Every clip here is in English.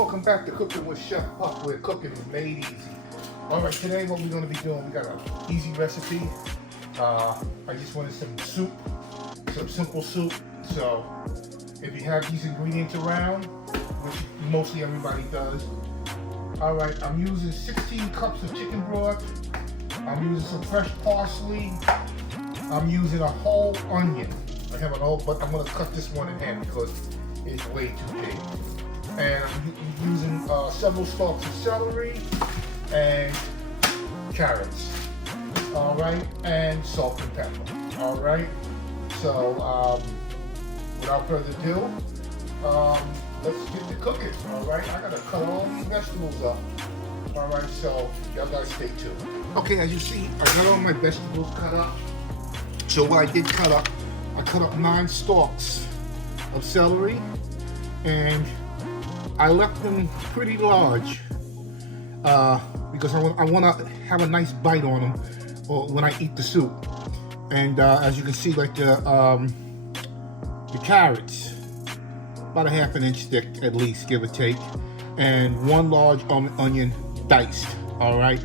welcome back to Cooking with Chef Puck, where cooking is made easy. Alright, today what we're going to be doing, we got an easy recipe. I just wanted some soup, some simple soup. So if you have these ingredients around, which mostly everybody does. Alright, I'm using 16 cups of chicken broth. I'm using some fresh parsley. I'm using a whole onion. I have an whole, but I'm going to cut this one in half because it's way too big. And I'm using several stalks of celery and carrots. All right, and salt and pepper. All right. So without further ado, let's get to cooking. All right. I gotta cut all these vegetables up. All right. So y'all gotta stay tuned. Okay, as you see, I got all my vegetables cut up. So what I did cut up, I cut up 9 stalks of celery, and I left them pretty large because I want to have a nice bite on them when I eat the soup. And as you can see, like the carrots, about a ½ inch thick at least, give or take, and 1 large onion diced. All right,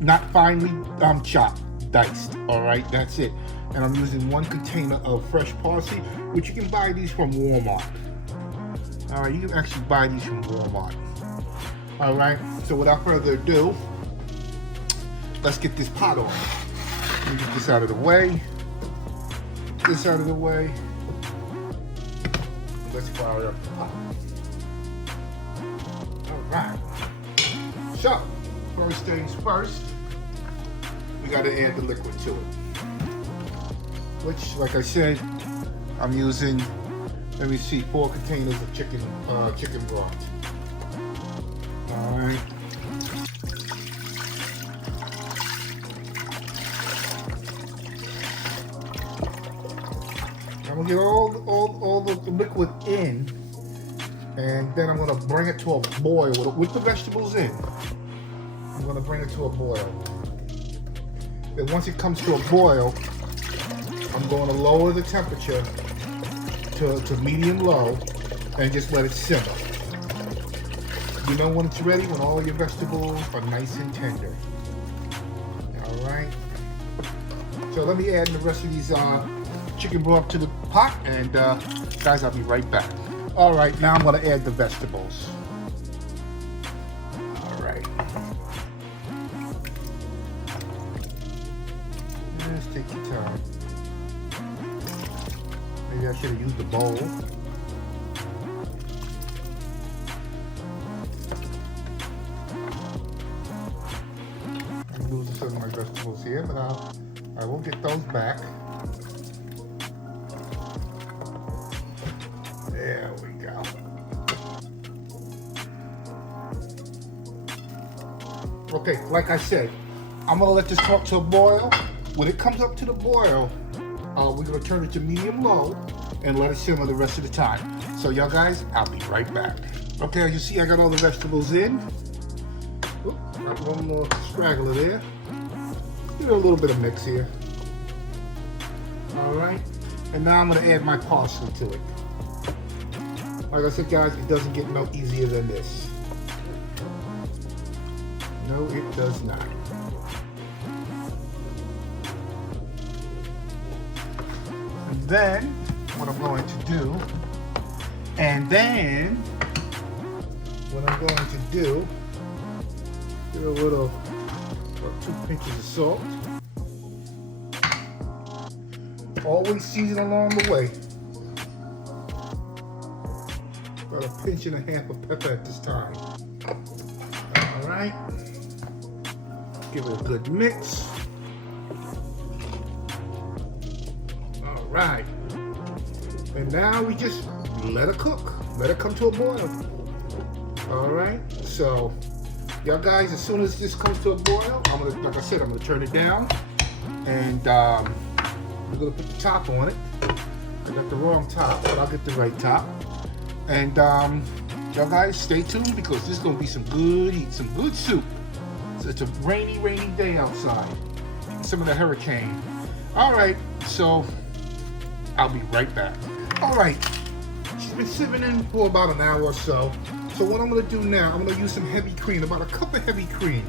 not finely chopped, diced. All right, that's it. And I'm using 1 container of fresh parsley, which you can buy these from Walmart. All right, you can actually buy these from Walmart. All right, so without further ado, let's get this pot on. Let me get this out of the way. This out of the way. Let's fire up the pot. All right. So, first things first, we got to add the liquid to it. Which, like I said, I'm using, let me see, 4 containers of chicken broth. All right. I'm gonna get all the liquid in, and then I'm gonna bring it to a boil with the vegetables in. I'm gonna bring it to a boil. Then once it comes to a boil, I'm going to lower the temperature to medium low and just let it simmer. You know when it's ready, when all your vegetables are nice and tender. All right. So let me add the rest of these chicken broth to the pot, and guys, I'll be right back. All right, now I'm going to add the vegetables. All right. Just take your time. Maybe I should have used the bowl. I'm losing some of my vegetables here, but I will get those back. There we go. Okay, like I said, I'm gonna let this talk to a boil. When it comes up to the boil, we're gonna turn it to medium low and let it simmer the rest of the time. So y'all guys, I'll be right back. Okay, as you see, I got all the vegetables in. Oop, got 1 more straggler there. Get a little bit of mix here. All right, and now I'm gonna add my parsley to it. Like I said, guys, it doesn't get no easier than this. No, it does not. And then, what I'm going to do, get a little, 2 pinches of salt. Always season along the way. About a pinch and a half of pepper at this time. All right. Give it a good mix. All right. And now we just let it cook. Let it come to a boil. All right. So, y'all guys, as soon as this comes to a boil, like I said, I'm gonna turn it down, and we're gonna put the top on it. I got the wrong top, but I'll get the right top. And y'all guys, stay tuned because this is gonna be some good soup. So it's a rainy day outside. Some of the hurricane. All right, so I'll be right back. All right, she's been simmering for about an hour or so. So what I'm gonna do now, I'm gonna use some heavy cream, about a cup of heavy cream.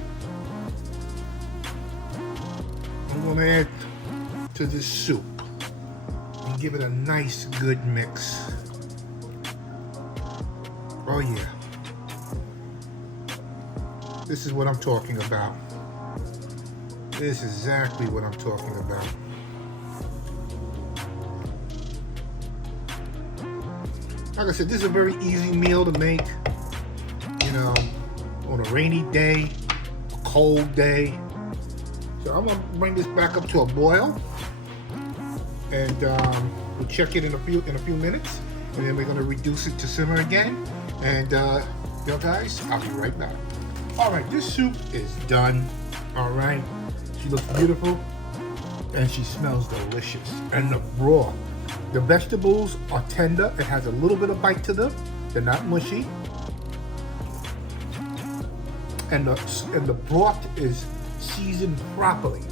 I'm gonna add to this soup and give it a nice good mix. Oh yeah. This is what I'm talking about. This is exactly what I'm talking about. Like I said, this is a very easy meal to make, you know, on a rainy day, a cold day. So I'm gonna bring this back up to a boil, and we'll check it in a few minutes, and then we're gonna reduce it to simmer again. And you guys, I'll be right back. All right, this soup is done. All right, she looks beautiful, and she smells delicious. And the broth. The vegetables are tender. It has a little bit of bite to them. They're not mushy. And the broth is seasoned properly.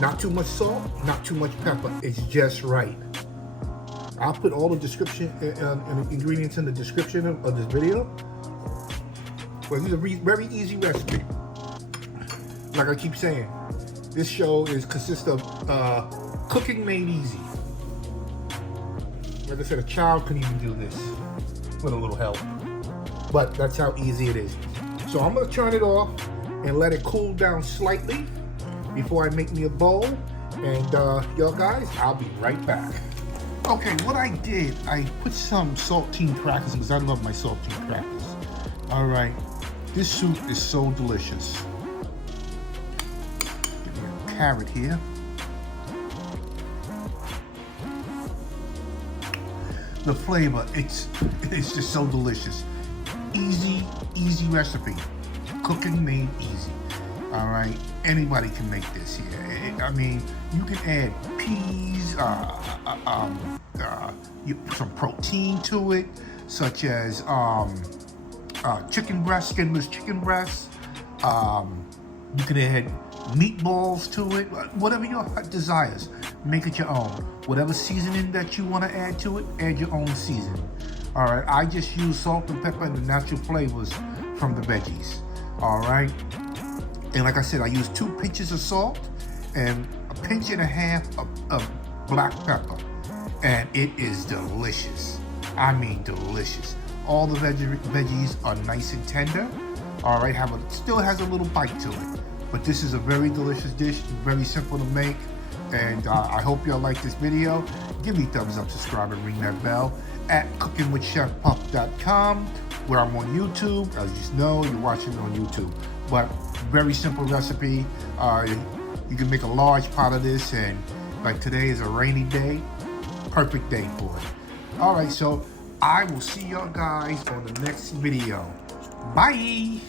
Not too much salt, not too much pepper. It's just right. I'll put all the description and ingredients in the description of this video. But this is a very easy recipe. Like I keep saying, this show consists of cooking made easy. Like I said, a child couldn't even do this with a little help. But that's how easy it is. So I'm gonna turn it off and let it cool down slightly before I make me a bowl. And y'all guys, I'll be right back. Okay, what I did, I put some saltine crackers because I love my saltine crackers. All right, this soup is so delicious. Give me a carrot here. The flavor, it's just so delicious. Easy recipe. Cooking made easy. All right, anybody can make this here. I mean, you can add peas, some protein to it, such as chicken breast, skinless chicken breast. You can add meatballs to it, whatever your heart desires. Make it your own. Whatever seasoning that you want to add to it, add your own seasoning. All right, I just use salt and pepper and the natural flavors from the veggies. All right, and like I said, I use 2 pinches of salt and a pinch and a half of black pepper, and it is delicious. I mean, delicious. All the veggies are nice and tender. All right, still has a little bite to it, but this is a very delicious dish, very simple to make. And I hope y'all like this video. Give me thumbs up, subscribe, and ring that bell at cookingwithchefpuff.com, where I'm on YouTube. As you know, you're watching me on YouTube. But very simple recipe. You can make a large pot of this, and like today is a rainy day, perfect day for it. All right, so I will see y'all guys on the next video. Bye.